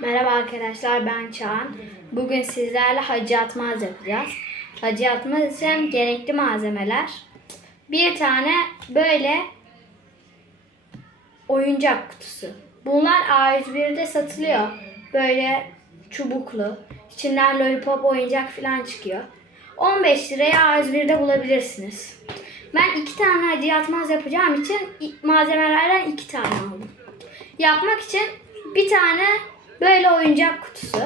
Merhaba arkadaşlar ben Çağan. Bugün sizlerle hacı atmaz yapacağız. Hacı atmaz için gerekli malzemeler. Bir tane böyle oyuncak kutusu. Bunlar A101'de satılıyor. Böyle çubuklu. İçinden lollipop oyuncak falan çıkıyor. 15 liraya A101'de bulabilirsiniz. Ben iki tane hacı yatmaz yapacağım için malzemelerden iki tane aldım. Yapmak için bir tane böyle oyuncak kutusu.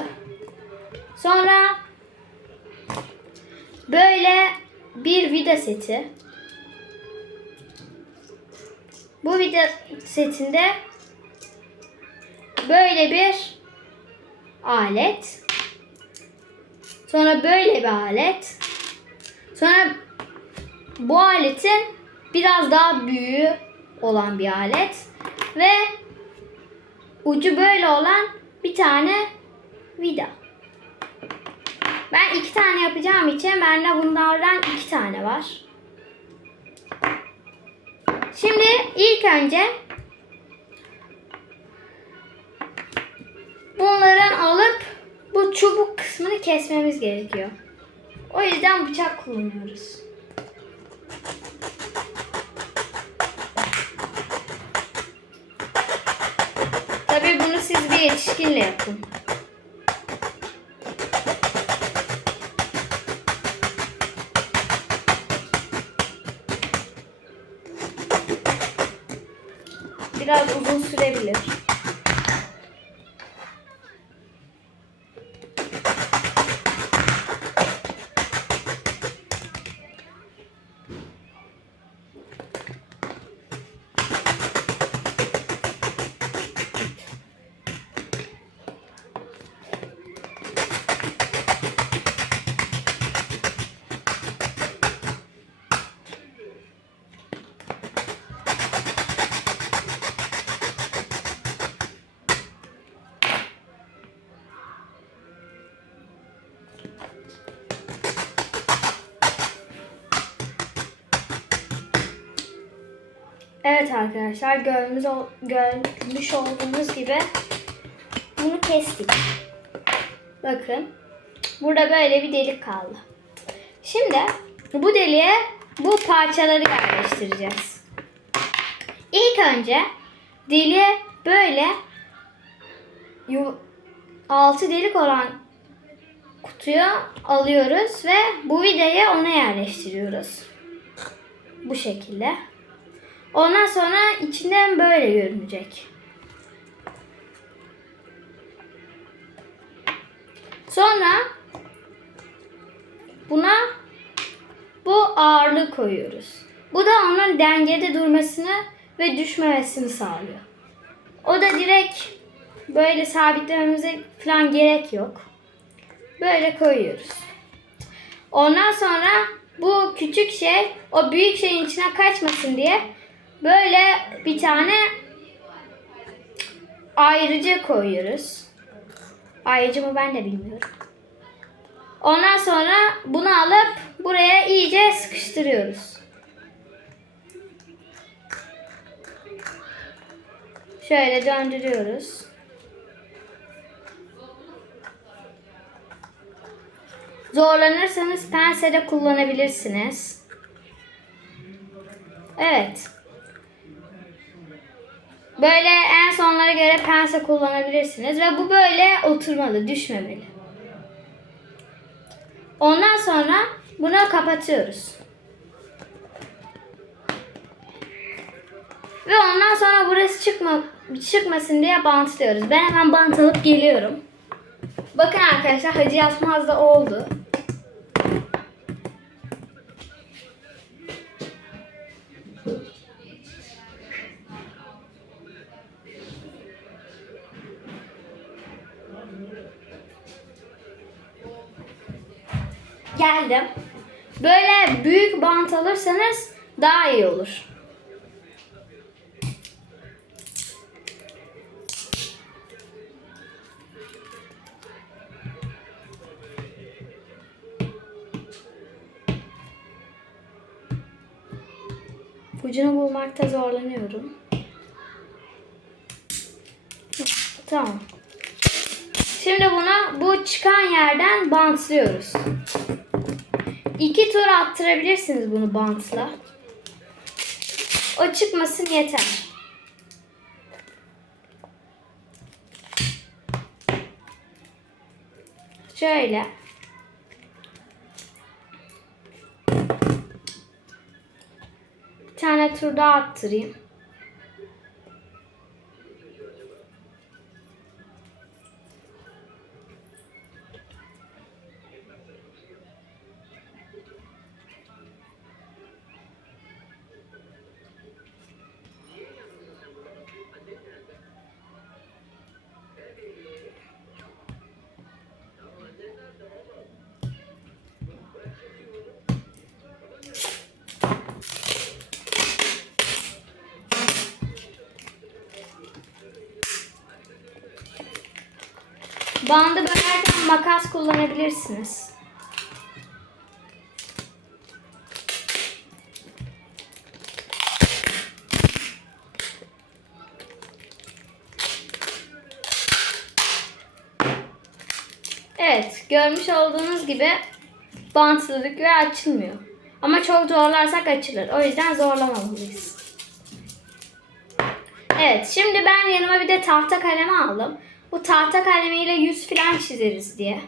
Sonra böyle bir vida seti. Bu vida setinde böyle bir alet. Sonra böyle bir alet. Sonra bu aletin biraz daha büyüğü olan bir alet ve ucu böyle olan bir tane vida. Ben iki tane yapacağım için bende bunlardan iki tane var. Şimdi ilk önce bunların alıp bu çubuk kısmını kesmemiz gerekiyor. O yüzden bıçak kullanıyoruz. Yetişkinle yapın. Biraz uzun sürebilir. Evet arkadaşlar görmüş, görmüş olduğunuz gibi bunu kestik. Bakın burada böyle bir delik kaldı. Şimdi bu deliğe bu parçaları yerleştireceğiz. İlk önce deliğe böyle yu- altı delik olan kutuyu alıyoruz ve bu vidayı ona yerleştiriyoruz. Bu şekilde. Ondan sonra içinden böyle görünecek. Sonra buna bu ağırlığı koyuyoruz. Bu da onun dengede durmasını ve düşmemesini sağlıyor. O da direkt böyle sabitlememize falan gerek yok. Böyle koyuyoruz. Ondan sonra bu küçük şey o büyük şeyin içine kaçmasın diye böyle bir tane ayrıca koyuyoruz. Ayrıca mı ben de bilmiyorum. Ondan sonra bunu alıp buraya iyice sıkıştırıyoruz. Şöyle döndürüyoruz. Zorlanırsanız pense de kullanabilirsiniz. Evet. Böyle en sonlara göre pense kullanabilirsiniz ve bu böyle oturmalı, düşmemeli. Ondan sonra bunu kapatıyoruz. Ve ondan sonra burası çıkma, çıkmasın diye bantlıyoruz. Ben hemen bant alıp geliyorum. Bakın arkadaşlar Hacı Yatmaz oldu. Bant alırsanız daha iyi olur. Ucunu bulmakta zorlanıyorum. Tamam. Şimdi bunu bu çıkan yerden bantlıyoruz. İki tur attırabilirsiniz bunu bantla. O çıkmasın yeter. Şöyle. Bir tane tur daha attırayım. Bandı bölerken makas kullanabilirsiniz. Evet, görmüş olduğunuz gibi bantladık ve açılmıyor. Ama çok zorlarsak açılır. O yüzden zorlamamalıyız. Evet, şimdi ben yanıma bir de tahta kalemi aldım. Bu tahta kalemiyle yüz falan çizeriz diye.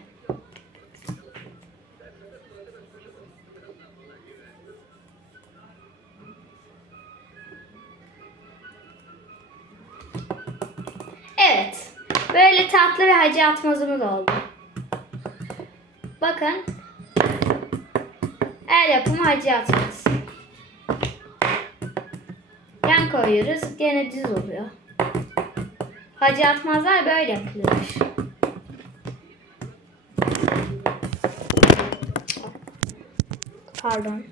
Evet. Böyle tatlı bir hacı atmazımız oldu. Bakın. El yapımı hacı atmaz. Yan koyuyoruz. Gene düz oluyor. Hacı atmazlar böyle yapılıyormuş. Pardon.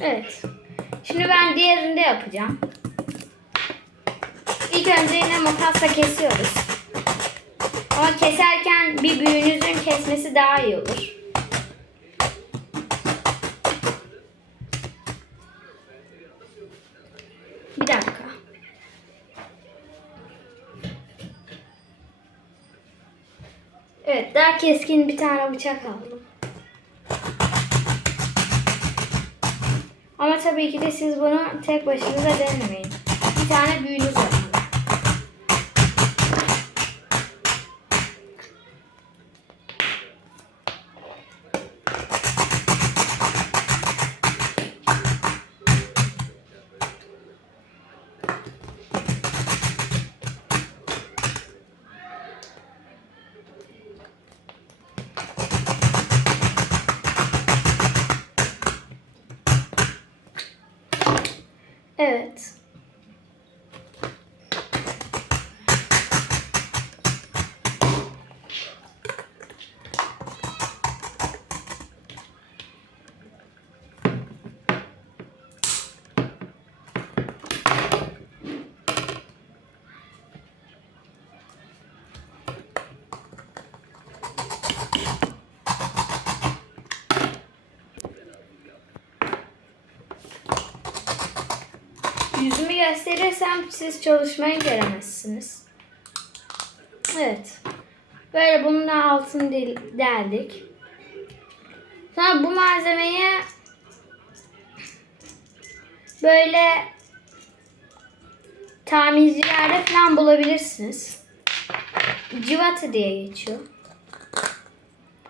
Evet. Şimdi ben diğerini de yapacağım. İlk önce yine makasla kesiyoruz. Ama keserken bir büyüğünüzün kesmesi daha iyi olur. Evet, daha keskin bir tane bıçak aldım. Ama tabii ki de siz bunu tek başınıza denemeyin. Bir tane büyüğünüz var. Yüzümü gösterirsem siz çalışmaya gelemezsiniz. Evet. Böyle bunun da altını del- deldik. Sonra bu malzemeyi böyle tamircilerde falan bulabilirsiniz. Civata diye geçiyor.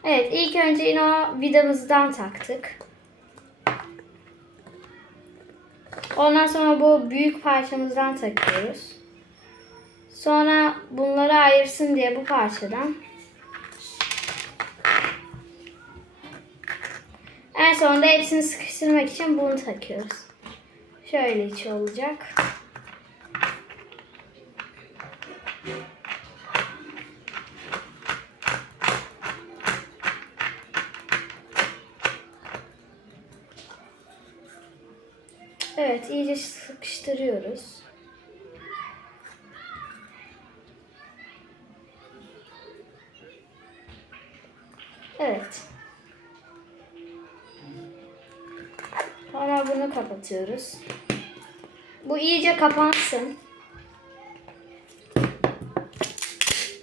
Evet ilk önce yine o vidamızdan taktık. Ondan sonra bu büyük parçamızdan takıyoruz. Sonra bunları ayırsın diye bu parçadan. En sonunda hepsini sıkıştırmak için bunu takıyoruz. Şöyle içi olacak. karıştırıyoruz. Evet. Sonra bunu kapatıyoruz. Bu iyice kapansın.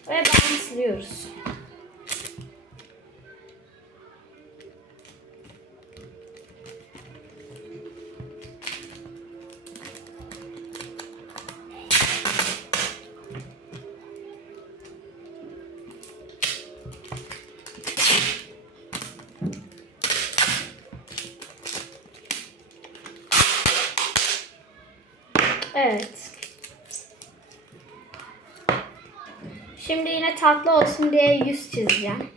Ve bantliyoruz. Evet. Şimdi yine tatlı olsun diye yüz çizeceğim.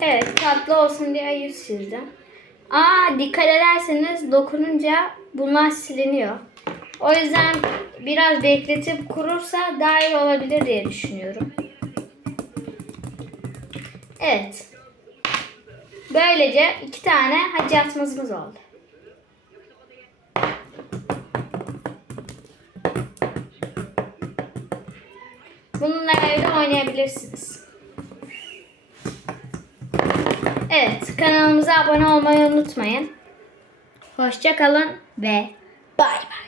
Evet tatlı olsun diye yüz çizdim. Aa dikkat ederseniz dokununca bunlar siliniyor. O yüzden biraz bekletip kurursa daha iyi olabilir diye düşünüyorum. Evet. Böylece iki tane hacı atmazımız oldu. Bununla evde oynayabilirsiniz. Evet, kanalımıza abone olmayı unutmayın. Hoşça kalın ve bay bay.